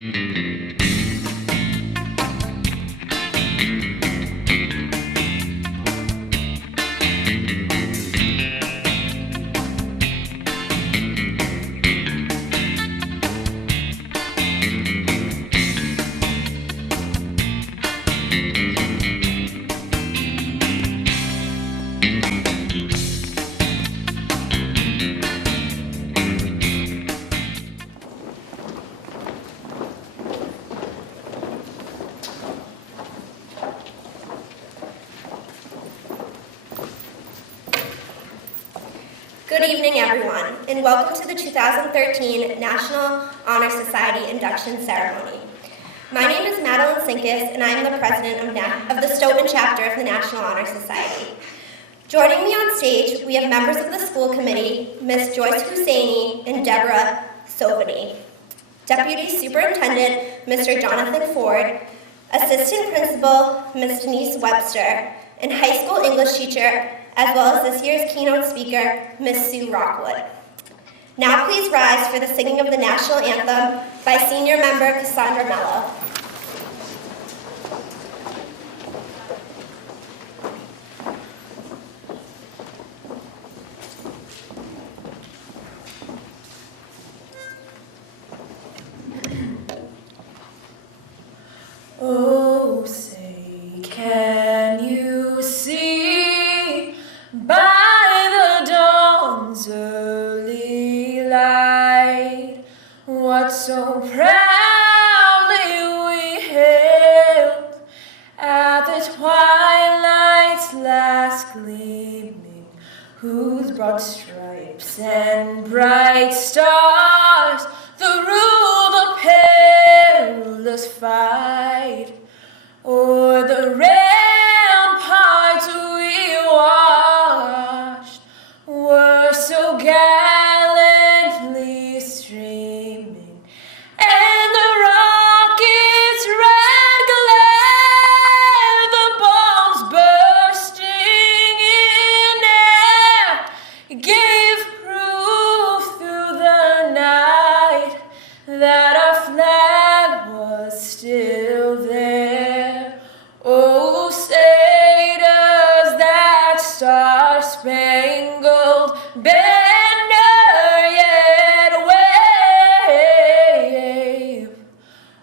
Good evening, everyone, and welcome to the 2013 National Honor Society Induction Ceremony. My name is Madeline Sinkus, and I am the president of the Stoughton chapter of the National Honor Society. Joining me on stage, we have members of the school committee, Ms. Joyce Husseini and Deborah Sovany, Deputy Superintendent, Mr. Jonathan Ford, Assistant Principal, Ms. Denise Webster, and high school English teacher, as well as this year's keynote speaker, Ms. Sue Rockwood. Now please rise for the singing of the national anthem by senior member Cassandra Mello. Oh, say, can you see by the dawn's early light what so proudly we hailed at the twilight's last gleaming, whose broad stripes and bright stars the rule the perilous fight o'er the ramparts we watched were so gallantly streaming, and the rockets' red glare, the bombs bursting in air, gave proof through the night that our flag was still there. Oh, say does that star-spangled banner yet wave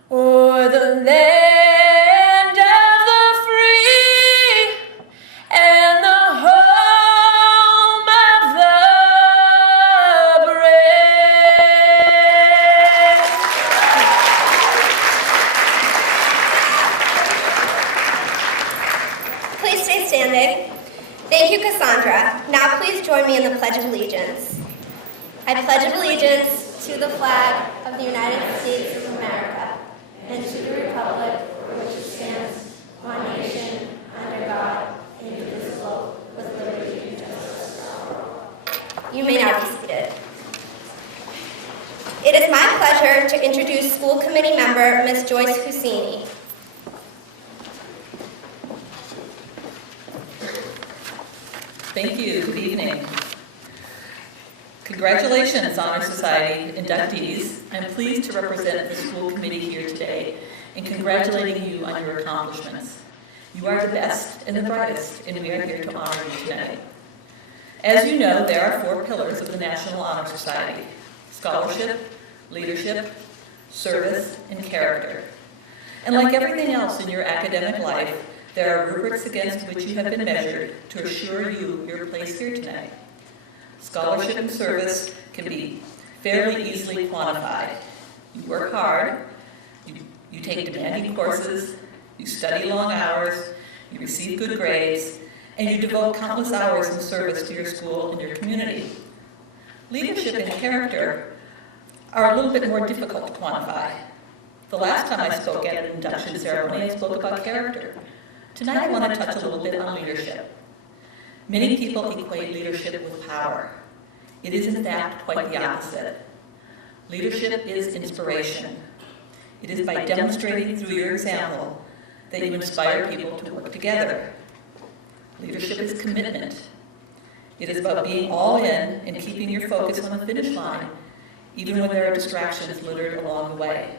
o'er the land of the free and the home of the brave? Please stay standing. Thank you, Cassandra. Now please join me in the Pledge of Allegiance. I pledge allegiance to the flag of the United States of America and to the republic for which it stands, one nation, under God, indivisible, with liberty and justice for all. You may now be seated. It is my pleasure to introduce school committee member Ms. Joyce Husseini. Thank you. Good evening. Congratulations, Honor Society inductees. I'm pleased to represent the school committee here today in congratulating you on your accomplishments. You are the best and the brightest, and we are here to honor you tonight. As you know, there are 4 pillars of the National Honor Society: scholarship, leadership, service, and character. And like everything else in your academic life, there are rubrics against which you have been measured to assure you your place here tonight. Scholarship and service can be fairly easily quantified. You work hard, you take demanding courses, you study long hours, you receive good grades, and you devote countless hours in service to your school and your community. Leadership and character are a little bit more difficult to quantify. The last time I spoke at an induction ceremony, I spoke about character. Tonight I want to touch a little bit on leadership. Many people equate leadership with power. It is in fact quite the opposite. Leadership is inspiration. It is by demonstrating through your example that you inspire people to work together. Leadership is commitment. It is about being all in and keeping your focus on the finish line, even when there are distractions littered along the way.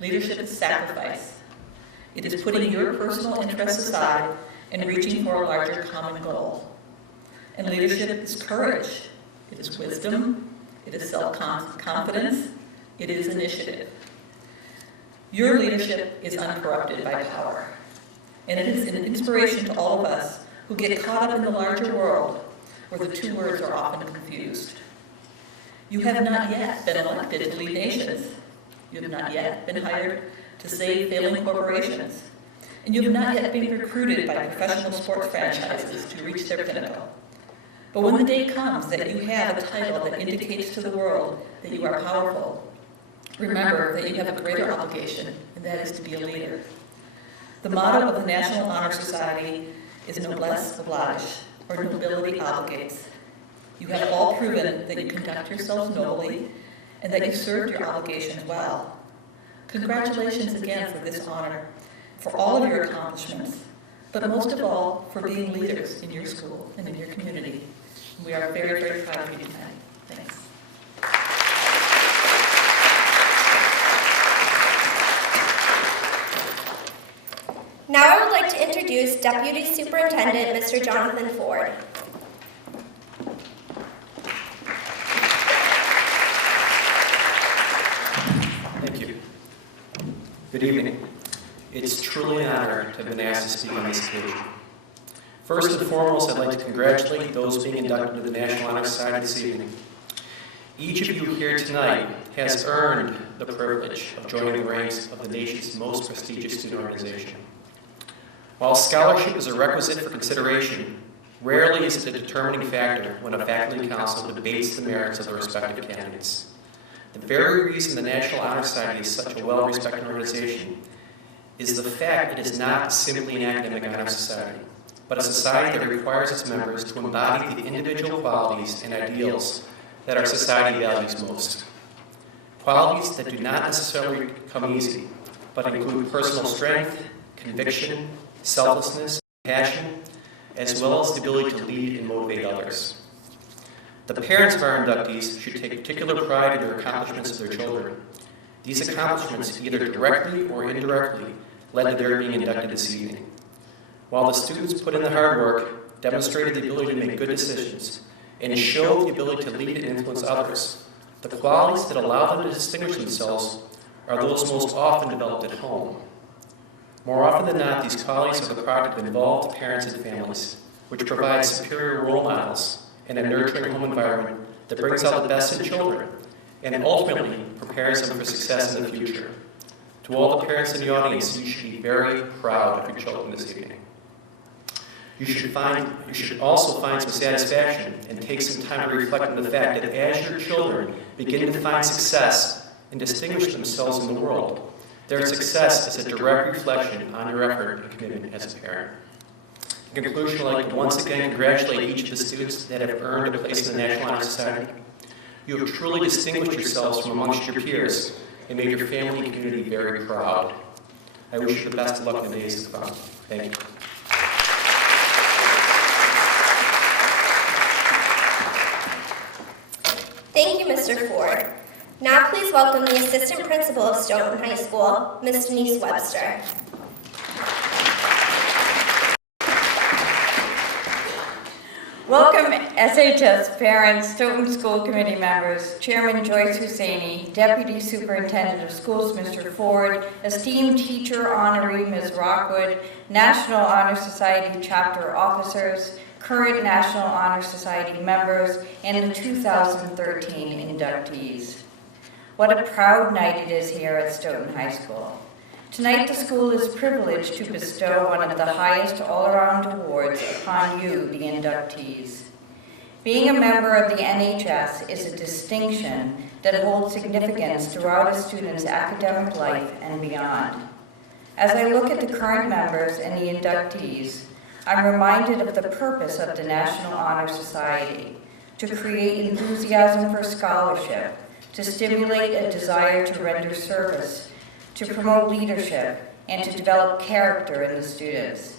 Leadership is sacrifice. It is putting your personal interests aside and reaching for a larger common goal. And leadership is courage. It is wisdom. It is self-confidence. It is initiative. Your leadership is uncorrupted by power. And it is an inspiration to all of us who get caught up in the larger world where the two words are often confused. You have not yet been elected to lead nations. You have not yet been hired to save failing corporations. And you have not yet been recruited by professional sports franchises to reach their pinnacle. But when the day comes that you have a title that indicates to the world that you are powerful, remember that you have a greater obligation, and that is to be a leader. The motto of the National Honor Society is noblesse oblige, or nobility obligates. You have all proven that you conduct yourselves nobly and that you served your obligations well. Congratulations again for this honor, for all of your accomplishments, but most of all, for being leaders in your school and in your community. We are very, very proud of you tonight. Thanks. Now I would like to introduce Deputy Superintendent Mr. Jonathan Ford. Thank you. Good evening. It's truly an honor to have been asked to speak on this occasion. First and foremost, I'd like to congratulate those being inducted to the National Honor Society this evening. Each of you here tonight has earned the privilege of joining the ranks of the nation's most prestigious student organization. While scholarship is a requisite for consideration, rarely is it a determining factor when a faculty council debates the merits of the respective candidates. The very reason the National Honor Society is such a well-respected organization is the fact it is not simply an academic honor society, but a society that requires its members to embody the individual qualities and ideals that our society values most. Qualities that do not necessarily come easy, but include personal strength, conviction, selflessness, passion, as well as the ability to lead and motivate others. The parents of our inductees should take particular pride in their accomplishments of their children. These accomplishments, either directly or indirectly, led to their being inducted this evening. While the students put in the hard work, demonstrated the ability to make good decisions, and showed the ability to lead and influence others, the qualities that allow them to distinguish themselves are those most often developed at home. More often than not, these qualities are the product of involved parents and families, which provide superior role models and a nurturing home environment that brings out the best in children and ultimately prepares them for success in the future. To all the parents in the audience, you should be very proud of your children this evening. You should also find some satisfaction and take some time to reflect on the fact that as your children begin to find success and distinguish themselves in the world, their success is a direct reflection on your effort and commitment as a parent. In conclusion, I'd like to once again congratulate each of the students that have earned a place in the National Honor Society. You have truly distinguished yourselves from amongst your peers and made your family and community very proud. I wish you the best of luck in the days to come. Thank you. Thank you, Mr. Ford. Now please welcome the Assistant Principal of Stoughton High School, Ms. Denise Webster. Welcome SHS parents, Stoughton School Committee members, Chairman Joyce Husseini, Deputy Superintendent of Schools Mr. Ford, esteemed teacher honoree Ms. Rockwood, National Honor Society chapter officers, current National Honor Society members, and the 2013 inductees. What a proud night it is here at Stoughton High School. Tonight, the school is privileged to bestow one of the highest all-around awards upon you, the inductees. Being a member of the NHS is a distinction that holds significance throughout a student's academic life and beyond. As I look at the current members and the inductees, I'm reminded of the purpose of the National Honor Society, to create enthusiasm for scholarship, to stimulate a desire to render service, to promote leadership, and to develop character in the students.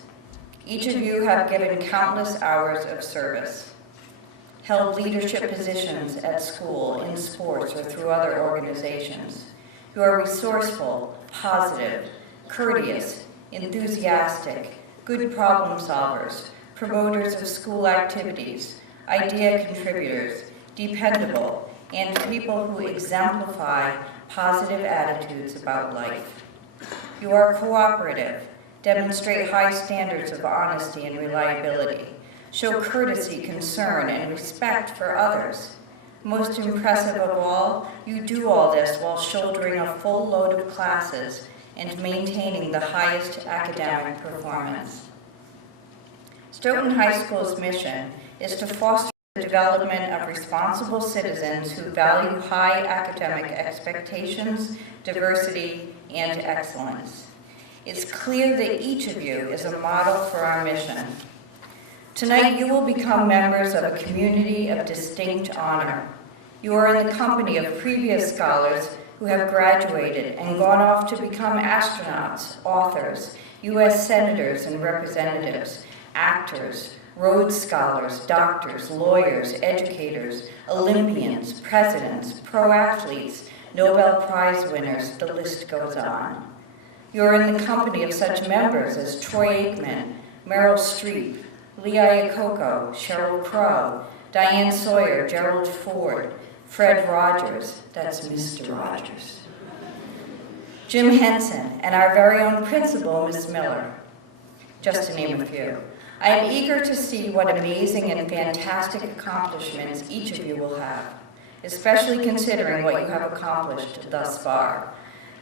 Each of you have given countless hours of service, held leadership positions at school, in sports, or through other organizations. You are resourceful, positive, courteous, enthusiastic, good problem solvers, promoters of school activities, idea contributors, dependable, and people who exemplify positive attitudes about life. You are cooperative, demonstrate high standards of honesty and reliability, show courtesy, concern, and respect for others. Most impressive of all, you do all this while shouldering a full load of classes and maintaining the highest academic performance. Stoughton High School's mission is to foster the development of responsible citizens who value high academic expectations, diversity, and excellence. It's clear that each of you is a model for our mission. Tonight, you will become members of a community of distinct honor. You are in the company of previous scholars who have graduated and gone off to become astronauts, authors, U.S. senators and representatives, actors, Rhodes Scholars, doctors, lawyers, educators, Olympians, presidents, pro athletes, Nobel Prize winners, the list goes on. You're in the company of such members as Troy Aikman, Meryl Streep, Lee Iacocca, Sheryl Crow, Diane Sawyer, Gerald Ford, Fred Rogers, that's Mr. Rogers, Jim Henson, and our very own principal, Miss Miller, just to name a few. I am eager to see what amazing and fantastic accomplishments each of you will have, especially considering what you have accomplished thus far.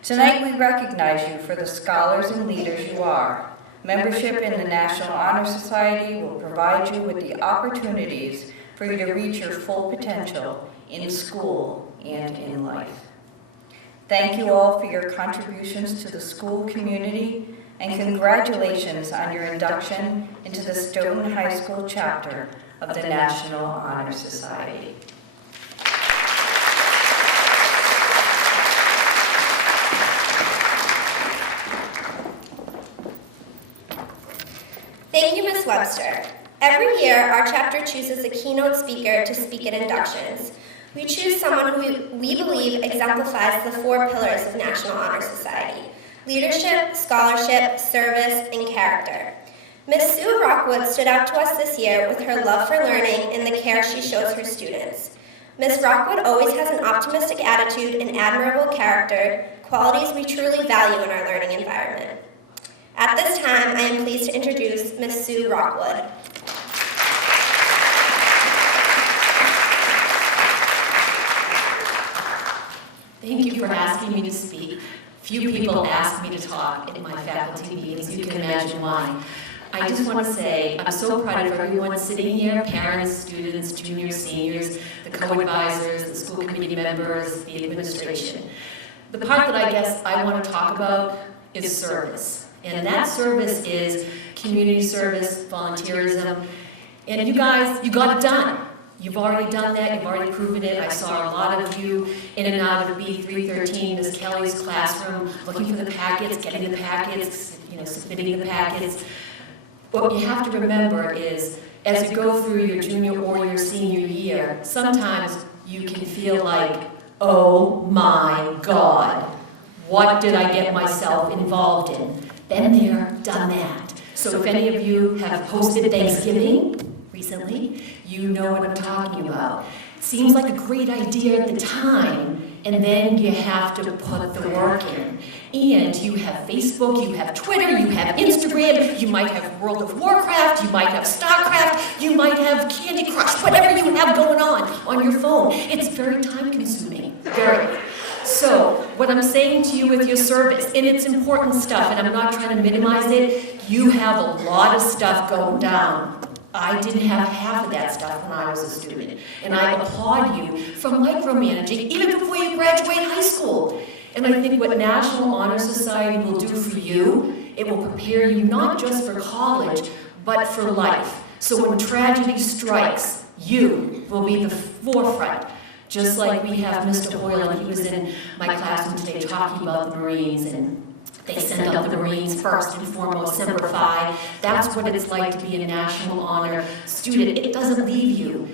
Tonight we recognize you for the scholars and leaders you are. Membership in the National Honor Society will provide you with the opportunities for you to reach your full potential in school and in life. Thank you all for your contributions to the school community, and congratulations on your induction into the Stoughton High School chapter of the National Honor Society. Thank you, Ms. Webster. Every year, our chapter chooses a keynote speaker to speak at Inductions. We choose someone who we believe exemplifies the 4 pillars of National Honor Society: leadership, scholarship, service, and character. Ms. Sue Rockwood stood out to us this year with her love for learning and the care she shows her students. Ms. Rockwood always has an optimistic attitude and admirable character, qualities we truly value in our learning environment. At this time, I am pleased to introduce Ms. Sue Rockwood. Thank you for asking me to speak. Few people ask me to talk at my faculty meetings. You can imagine why. I just want to say I'm so proud of everyone sitting here, parents, students, juniors, seniors, the co-advisors, the school committee members, the administration. The part that I guess I want to talk about is service. And that service is community service, volunteerism. And you guys, you got it done. You've already done that, you've already proven it. I saw a lot of you in and out of B313, Ms. Kelly's classroom, looking for the packets, getting the packets, submitting the packets. What you have to remember is, as you go through your junior or your senior year, sometimes you can feel like, oh my God, what did I get myself involved in? Been there, done that. So if any of you have hosted Thanksgiving recently, you know what I'm talking about. It seems like a great idea at the time, and then you have to put the work in. And you have Facebook, you have Twitter, you have Instagram, you might have World of Warcraft, you might have StarCraft, you might have Candy Crush, whatever you have going on your phone. It's very time consuming, very. So, what I'm saying to you with your service, and it's important stuff, and I'm not trying to minimize it, you have a lot of stuff going down. I didn't have half of that stuff when I was a student, and I applaud you for micromanaging even before you graduate high school. And I think what National Honor Society will do for you, it will prepare you not just for college, but for life. So when tragedy strikes, you will be the forefront. Just like we have Mr. Hoyle, and he was in my classroom today talking about the Marines, and they send out the Marines first and foremost, Semper Fi. That's what it's like to be a National Honor student. It doesn't leave you.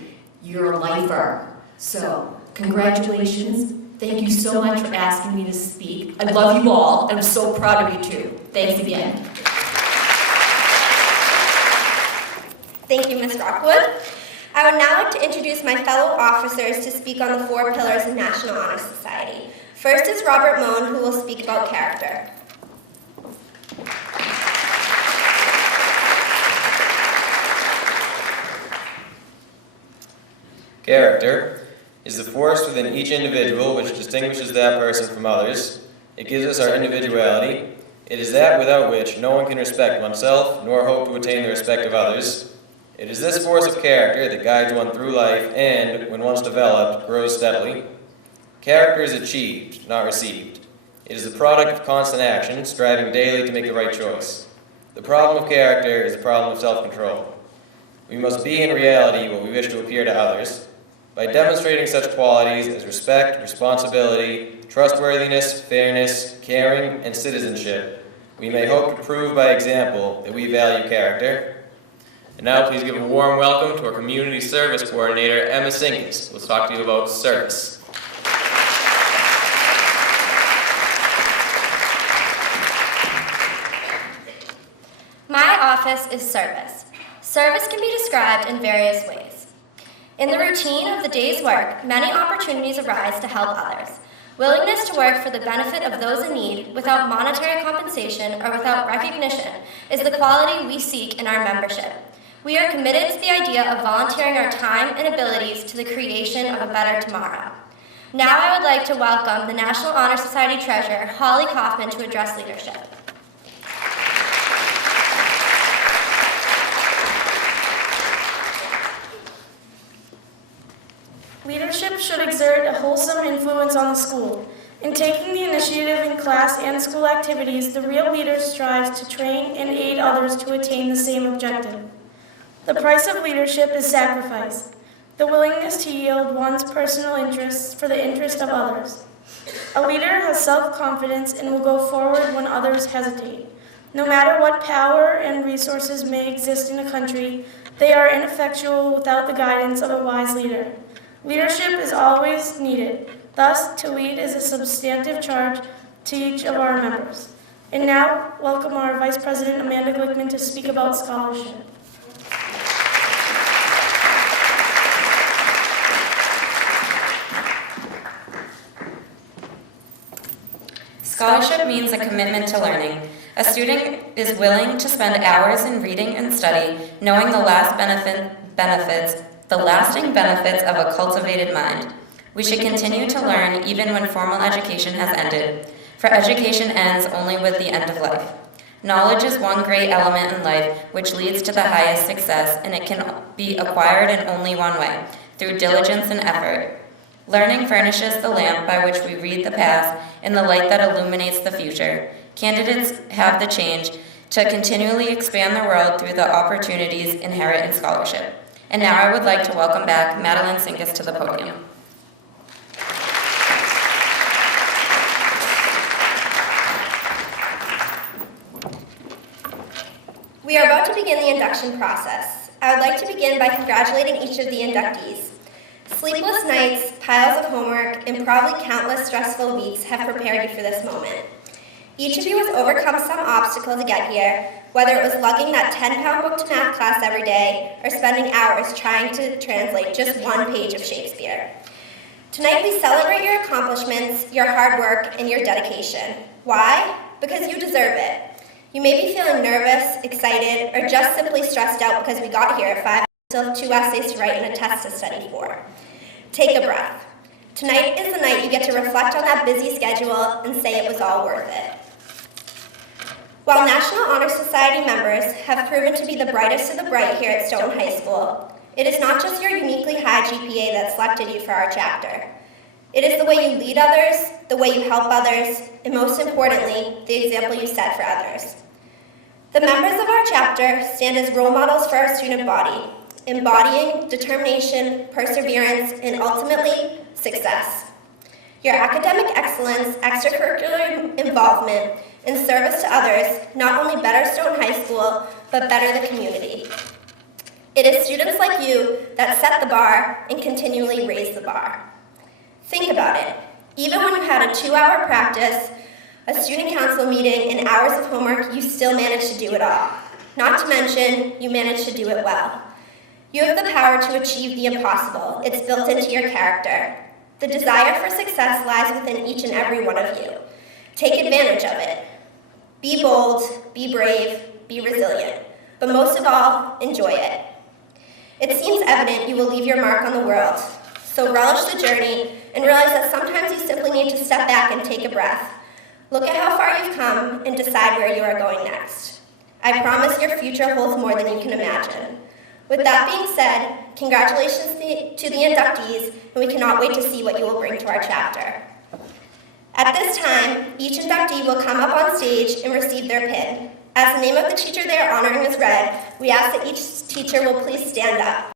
You're a lifer. So, congratulations. thank you so much for asking me to speak. I love you all, and I'm so proud of you too. Thanks again. Thank you, Ms. Rockwood. I would now like to introduce my fellow officers to speak on the 4 pillars of National Honor Society. First is Robert Moan, who will speak about character. Character is the force within each individual which distinguishes that person from others. It gives us our individuality. It is that without which no one can respect oneself nor hope to attain the respect of others. It is this force of character that guides one through life and, when once developed, grows steadily. Character is achieved, not received. It is the product of constant action, striving daily to make the right choice. The problem of character is the problem of self-control. We must be in reality what we wish to appear to others. By demonstrating such qualities as respect, responsibility, trustworthiness, fairness, caring, and citizenship, we may hope to prove by example that we value character. And now please give a warm welcome to our Community Service Coordinator, Emma Sinkins, who will talk to you about service. My office is service. Service can be described in various ways. In the routine of the day's work, many opportunities arise to help others. Willingness to work for the benefit of those in need without monetary compensation or without recognition is the quality we seek in our membership. We are committed to the idea of volunteering our time and abilities to the creation of a better tomorrow. Now I would like to welcome the National Honor Society Treasurer, Holly Kaufman, to address leadership. Leadership should exert a wholesome influence on the school. In taking the initiative in class and school activities, the real leader strives to train and aid others to attain the same objective. The price of leadership is sacrifice, the willingness to yield one's personal interests for the interest of others. A leader has self-confidence and will go forward when others hesitate. No matter what power and resources may exist in a country, they are ineffectual without the guidance of a wise leader. Leadership is always needed. Thus, to lead is a substantive charge to each of our members. And now, welcome our Vice President, Amanda Glickman, to speak about scholarship. Scholarship means a commitment to learning. A student is willing to spend hours in reading and study, knowing the lasting benefits of a cultivated mind. We should continue to learn even when formal education has ended, for education ends only with the end of life. Knowledge is one great element in life which leads to the highest success, and it can be acquired in only one way, through diligence and effort. Learning furnishes the lamp by which we read the past and the light that illuminates the future. Candidates have the change to continually expand the world through the opportunities inherent in scholarship. And now I would like to welcome back Madeline Sinkus to the podium. We are about to begin the induction process. I would like to begin by congratulating each of the inductees. Sleepless nights, piles of homework, and probably countless stressful weeks have prepared you for this moment. Each of you has overcome some obstacle to get here, whether it was lugging that 10-pound book to math class every day or spending hours trying to translate just one page of Shakespeare. Tonight we celebrate your accomplishments, your hard work, and your dedication. Why? Because you deserve it. You may be feeling nervous, excited, or just simply stressed out because we got here at 5 still have 2 essays to write and a test to study for. Take a breath. Tonight is the night you get to reflect on that busy schedule and say it was all worth it. While National Honor Society members have proven to be the brightest of the bright here at Stoughton High School, it is not just your uniquely high GPA that selected you for our chapter. It is the way you lead others, the way you help others, and most importantly, the example you set for others. The members of our chapter stand as role models for our student body, embodying determination, perseverance, and ultimately, success. Your academic excellence, extracurricular involvement, and service to others not only better Stoughton High School, but better the community. It is students like you that set the bar and continually raise the bar. Think about it. Even when you had a 2-hour practice, a student council meeting, and hours of homework, you still managed to do it all. Not to mention, you managed to do it well. You have the power to achieve the impossible. It's built into your character. The desire for success lies within each and every one of you. Take advantage of it. Be bold, be brave, be resilient, but most of all, enjoy it. It seems evident you will leave your mark on the world, so relish the journey and realize that sometimes you simply need to step back and take a breath. Look at how far you've come and decide where you are going next. I promise your future holds more than you can imagine. With that being said, congratulations to the inductees, and we cannot wait to see what you will bring to our chapter. At this time, each inductee will come up on stage and receive their pin. As the name of the teacher they are honoring is read, we ask that each teacher will please stand up.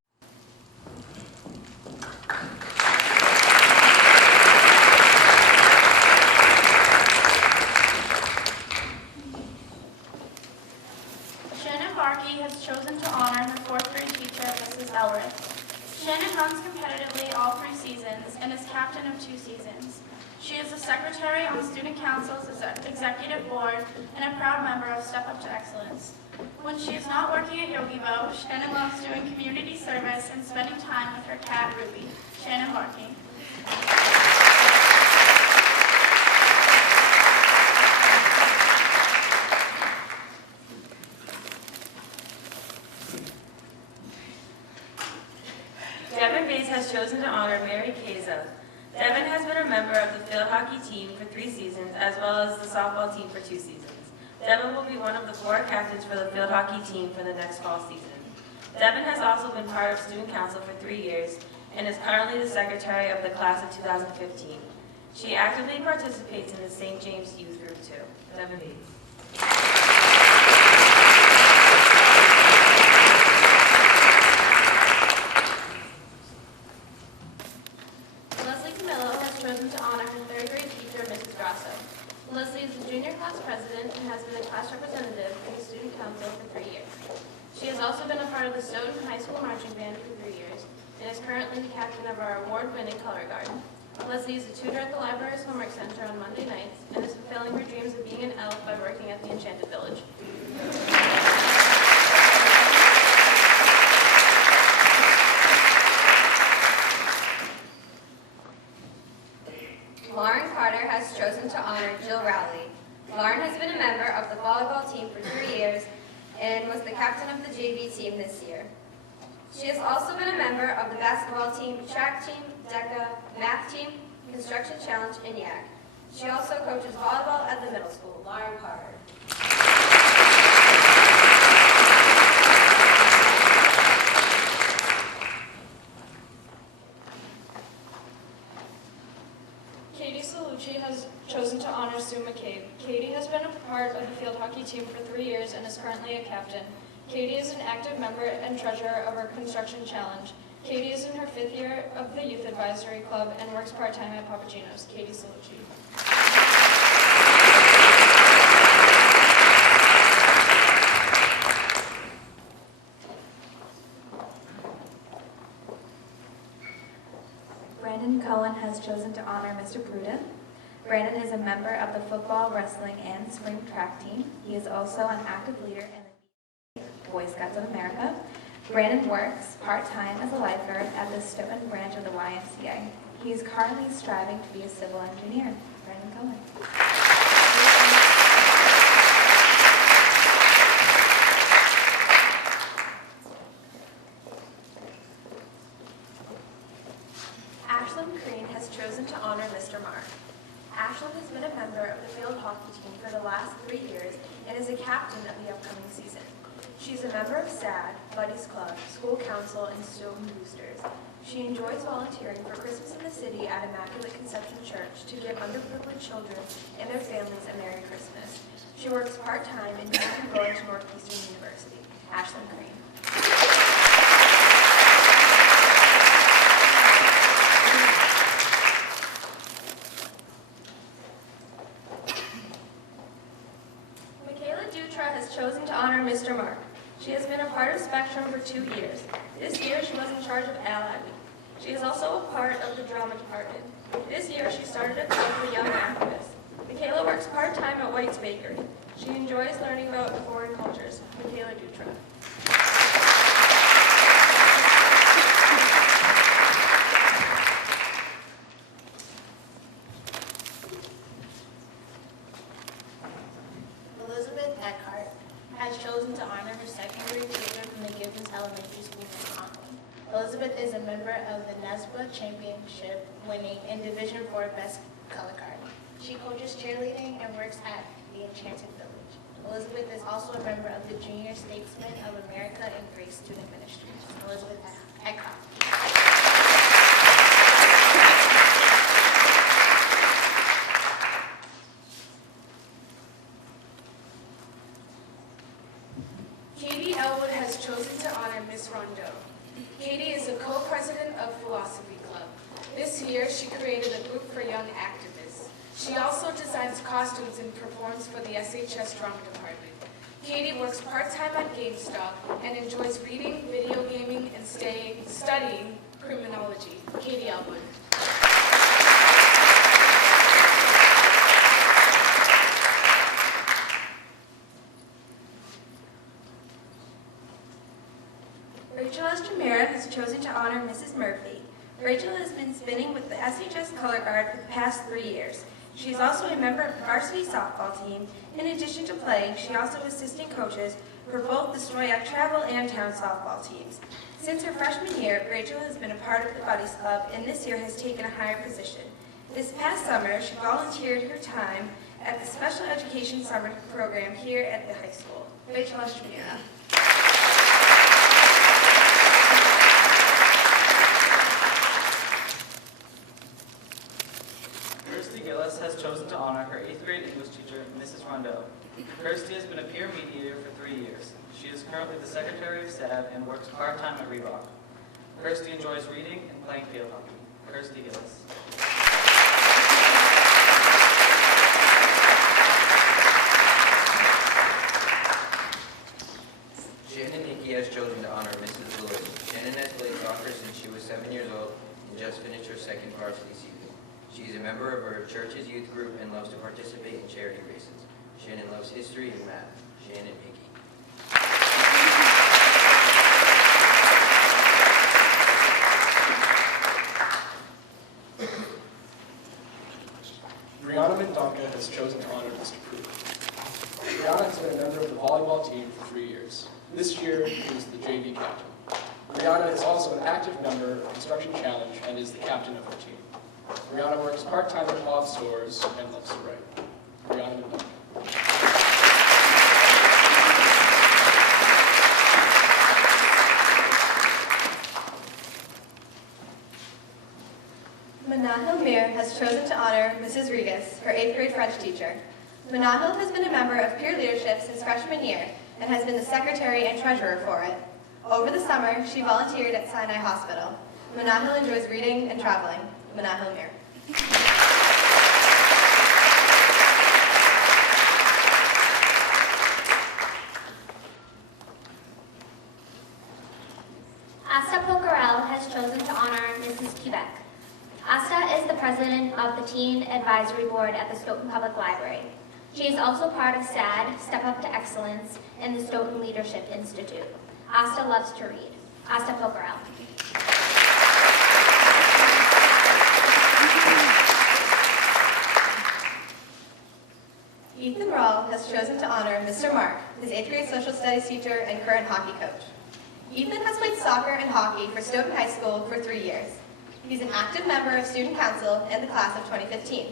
Chosen to honor her 4th grade teacher, Mrs. Elrith. Shannon runs competitively all 3 seasons and is captain of 2 seasons. She is the secretary on Student Council's executive board and a proud member of Step Up to Excellence. When she is not working at YogiBo, Shannon loves doing community service and spending time with her cat, Ruby. Shannon Barkey. Has chosen to honor Mary Keza. Devin has been a member of the field hockey team for 3 seasons as well as the softball team for 2 seasons. Devin will be one of the 4 captains for the field hockey team for the next fall season. Devin has also been part of student council for 3 years and is currently the secretary of the class of 2015. She actively participates in the St. James Youth Group too. Devin Bates. Leslie is the junior class president and has been a class representative in the student council for 3 years. She has also been a part of the Stoughton High School marching band for 3 years and is currently the captain of our award-winning color guard. Leslie is a tutor at the library's homework center on Monday nights and is fulfilling her dreams of being an elf by working at the Enchanted Village. Lauren Carter has chosen to honor Jill Rowley. Lauren has been a member of the volleyball team for 3 years and was the captain of the JV team this year. She has also been a member of the basketball team, track team, DECA, math team, construction challenge, and YAC. She also coaches volleyball at the middle school. Lauren Carter. Has chosen to honor Sue McCabe. Katie has been a part of the field hockey team for 3 years and is currently a captain. Katie is an active member and treasurer of our construction challenge. Katie is in her 5th year of the youth advisory club and works part-time at Papagino's. Katie Salucci. Brandon Cohen has chosen to honor Mr. Pruden. Brandon is a member of the football, wrestling, and spring track team. He is also an active leader in the Boy Scouts of America. Brandon works part-time as a lifeguard at the Stoughton branch of the YMCA. He is currently striving to be a civil engineer. Brandon Cohen. Chosen to honor Mr. Mark. Ashlyn has been a member of the field hockey team for the last 3 years and is a captain of the upcoming season. She's a member of SAD, Buddies Club, School Council, and Stoughton Boosters. She enjoys volunteering for Christmas in the City at Immaculate Conception Church to give underprivileged children and their families a Merry Christmas. She works part-time and is going to Northeastern University. Ashlyn Crane. Chosen to honor Mr. Mark. She has been a part of Spectrum for 2 years. This year she was in charge of Ally Week. She is also a part of the drama department. This year, she started a club for young activists. Michaela works part-time at White's Bakery. She enjoys learning about foreign cultures. Michaela Dutra. Elizabeth Eckhart has chosen to honor her second grade teacher from the Gibbons Elementary School in Conklin. Elizabeth is a member of the NESBA Championship winning in Division 4 Best Color Guard. She coaches cheerleading and works at the Enchanted Village. Elizabeth is also a member of the Junior Statesmen of America and Grace Student Ministries. Elizabeth Eckhart. Katie Elwood has chosen to honor Miss Rondeau. Katie is a co-president of Philosophy Club. This year, she created a group for young activists. She also designs costumes and performs for the SHS Drama Department. Katie works part-time at GameStop and enjoys reading, video gaming, and studying criminology. Katie Elwood. Rachel Estremera has chosen to honor Mrs. Murphy. Rachel has been spinning with the SHS Color Guard for the past 3 years. She is also a member of the varsity softball team. In addition to playing, she also assistant coaches for both the Stoyak Travel and Town softball teams. Since her freshman year, Rachel has been a part of the Buddies Club and this year has taken a higher position. This past summer, she volunteered her time at the special education summer program here at the high school. Rachel Estremera. Has chosen to honor her 8th grade English teacher, Mrs. Rondeau. Kirsty has been a peer mediator for 3 years. She is currently the secretary of SAD and works part-time at Reebok. Kirsty enjoys reading and playing field hockey. Kirsty Gillis. Shannon Hickey has chosen to honor Mrs. Lewis. Shannon has played soccer since she was 7 years old and just finished her second varsity season. She is a member of her church's youth group and loves to participate in charity races. Shannon loves history and math. Shannon Hickey. Brianna McDonka has chosen to honor Mr. Pruitt. Brianna has been a member of the volleyball team for 3 years. This year, she is the JV captain. Brianna is also an active member of Construction Challenge and is the captain of her team. Brianna works part-time at Bob Stores and loves to write. Brianna McDonald. Manahil Mir has chosen to honor Mrs. Regas, her 8th grade French teacher. Manahil has been a member of peer leadership since freshman year and has been the secretary and treasurer for it. Over the summer, she volunteered at Sinai Hospital. Manahil enjoys reading and traveling. Manahil Mir. Asta Pocarel has chosen to honor Mrs. Quebec. Asta is the president of the Teen Advisory Board at the Stoughton Public Library. She is also part of SAD, Step Up to Excellence, and the Stoughton Leadership Institute. Asta loves to read. Asta Pocarel. Ethan Rawl has chosen to honor Mr. Mark, his 8th grade social studies teacher and current hockey coach. Ethan has played soccer and hockey for Stoughton High School for 3 years. He's an active member of Student Council and the class of 2015.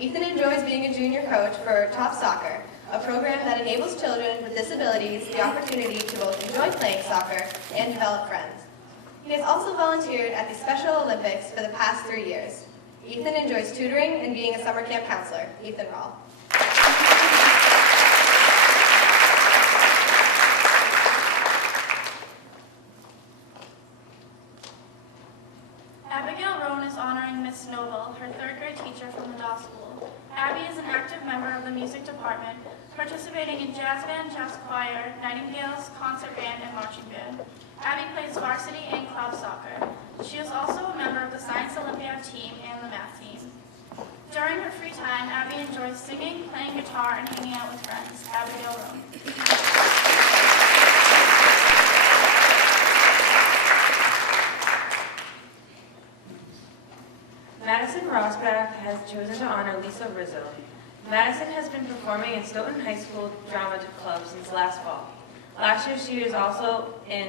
Ethan enjoys being a junior coach for Top Soccer, a program that enables children with disabilities the opportunity to both enjoy playing soccer and develop friends. He has also volunteered at the Special Olympics for the past 3 years. Ethan enjoys tutoring and being a summer camp counselor. Ethan Rawl. Abigail Roan is honoring Miss Noble, her 3rd grade teacher from the Dow School. Abby is an active member of the music department, participating in jazz band, jazz choir, Nightingales, concert band, and marching band. Abby plays varsity and club soccer. She is also a member of the Science Olympiad team and the math team. During her free time, Abby enjoys singing, playing guitar, and hanging out with friends. Abigail Rowe. Madison Rosbach has chosen to honor Lisa Rizzo. Madison has been performing in Stoughton High School Drama Club since last fall. Last year, she was also in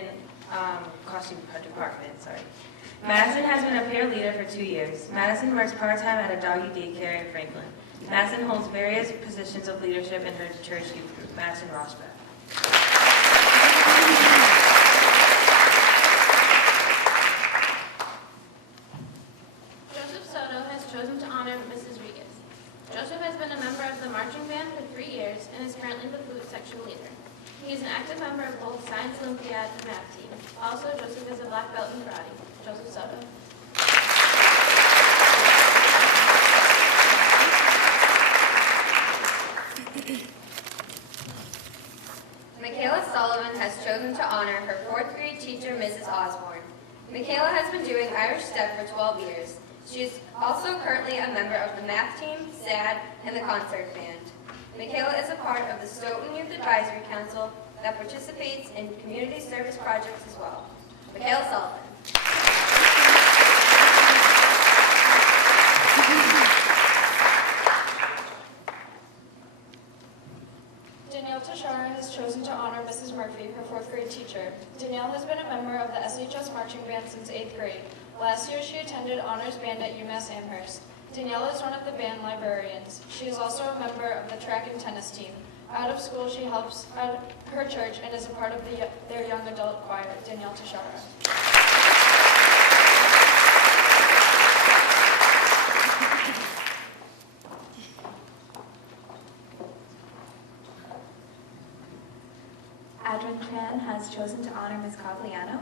costume department. Madison has been a peer leader for 2 years. Madison works part-time at a doggy daycare in Franklin. Madison holds various positions of leadership in her church youth group, Madison Rosbach. Joseph Soto has chosen to honor Mrs. Regas. Joseph has been a member of the marching band for 3 years and is currently the flute section leader. He is an active member of both Science Olympiad and math team. Also, Joseph is a black belt in karate. Joseph Soto. Michaela Sullivan has chosen to honor her 4th grade teacher, Mrs. Osborne. Michaela has been doing Irish Step for 12 years. She is also currently a member of the math team, SAD, and the concert band. Michaela is a part of the Stoughton Youth Advisory Council that participates in community service projects as well. Michaela Sullivan. Danielle Tashara has chosen to honor Mrs. Murphy, her 4th grade teacher. Danielle has been a member of the SHS marching band since 8th grade. Last year, she attended honors band at UMass Amherst. Danielle is one of the band librarians. She is also a member of the track and tennis team. Out of school, she helps at her church and is a part of their young adult choir, Danielle Tashara. Adrian Tran has chosen to honor Ms. Cogliano.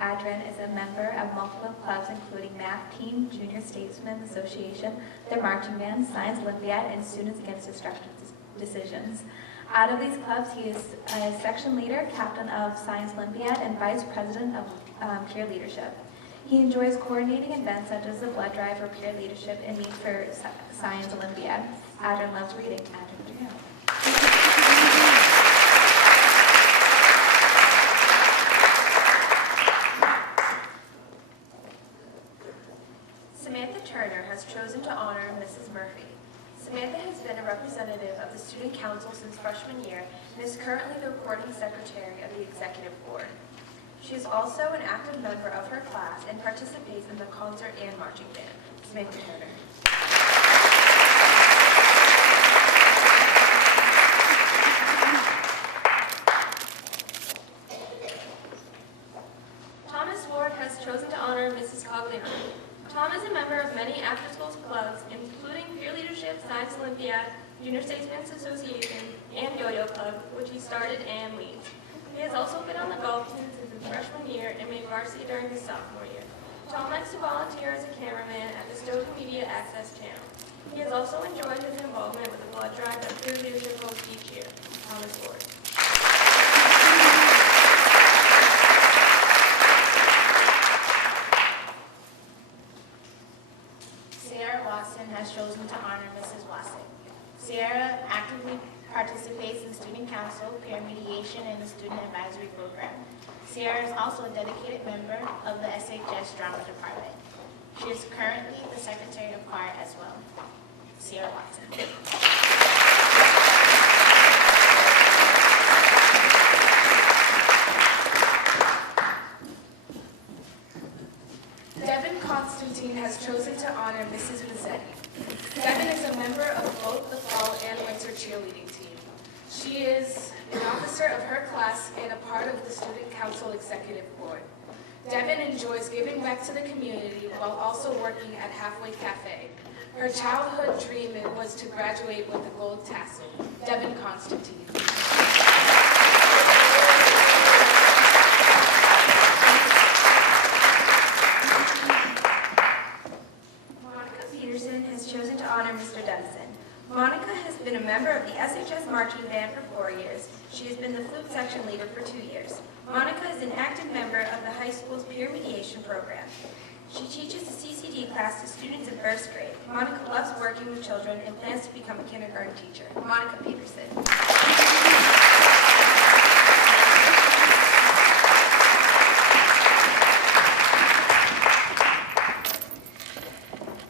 Adrian is a member of multiple clubs including Math Team, Junior Statesman Association, the Marching Band, Science Olympiad, and Students Against Destructive Decisions. Out of these clubs, he is a section leader, captain of Science Olympiad, and vice president of peer leadership. He enjoys coordinating events such as the blood drive for peer leadership and Meet for Science Olympiad. Adrian loves reading. Adrian, Samantha Turner has chosen to honor Mrs. Murphy. Samantha has been a representative of the Student Council since freshman year and is currently the recording secretary of the Executive Board. She is also an active member of her class and participates in the concert and marching band. Samantha Turner. Thomas Ward has chosen to honor Mrs. Cogliano. Tom is a member of many after-school clubs, including Peer Leadership, Science Olympiad, Junior Statesmen Association, and Yo-Yo Club, which he started and leads. He has also been on the golf team since his freshman year and made varsity during his sophomore year. Tom likes to volunteer as a cameraman at the Stoughton Media Access channel. He has also enjoyed his involvement with the blood drive that Peer Leadership hosts each year. Thomas Ward. Sierra Watson has chosen to honor Mrs. Watson. Sierra actively participates in student council, peer mediation, and the student advisory program. Sierra is also a dedicated member of the SHS drama department. She is currently the secretary of choir as well. Sierra Watson. Devin Constantine has chosen to honor Mrs. Mazzetti. Devin is a member of both the fall and winter cheerleading team. She is an officer of her class and a part of the Student Council Executive Board. Devin enjoys giving back to the community while also working at Halfway Cafe. Her childhood dream was to graduate with a gold tassel. Devin Constantine. Monica Peterson has chosen to honor Mr. Dennison. Monica has been a member of the SHS marching band for 4 years. She has been the flute section leader for 2 years. Monica is an active member of the high school's peer mediation program. She teaches the CCD class to students in first grade. Monica loves working with children and plans to become a kindergarten teacher. Monica Peterson.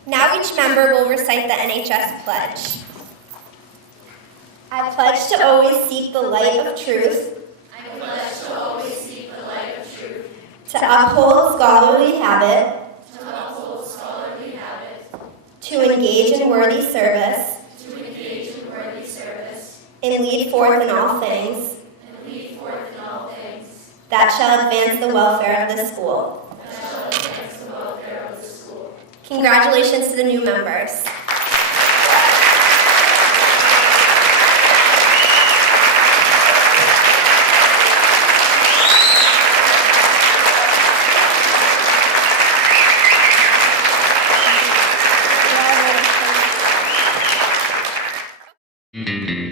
Now each member will recite the NHS pledge. I pledge to always seek the light of truth. I pledge to always seek the light of truth. To uphold scholarly habit. To uphold scholarly habit. To engage in worthy service. To engage in worthy service. And lead forth in all things. And lead forth in all things. That shall advance the welfare of the school. That shall advance the welfare of the school. Congratulations to the new members. Thank you.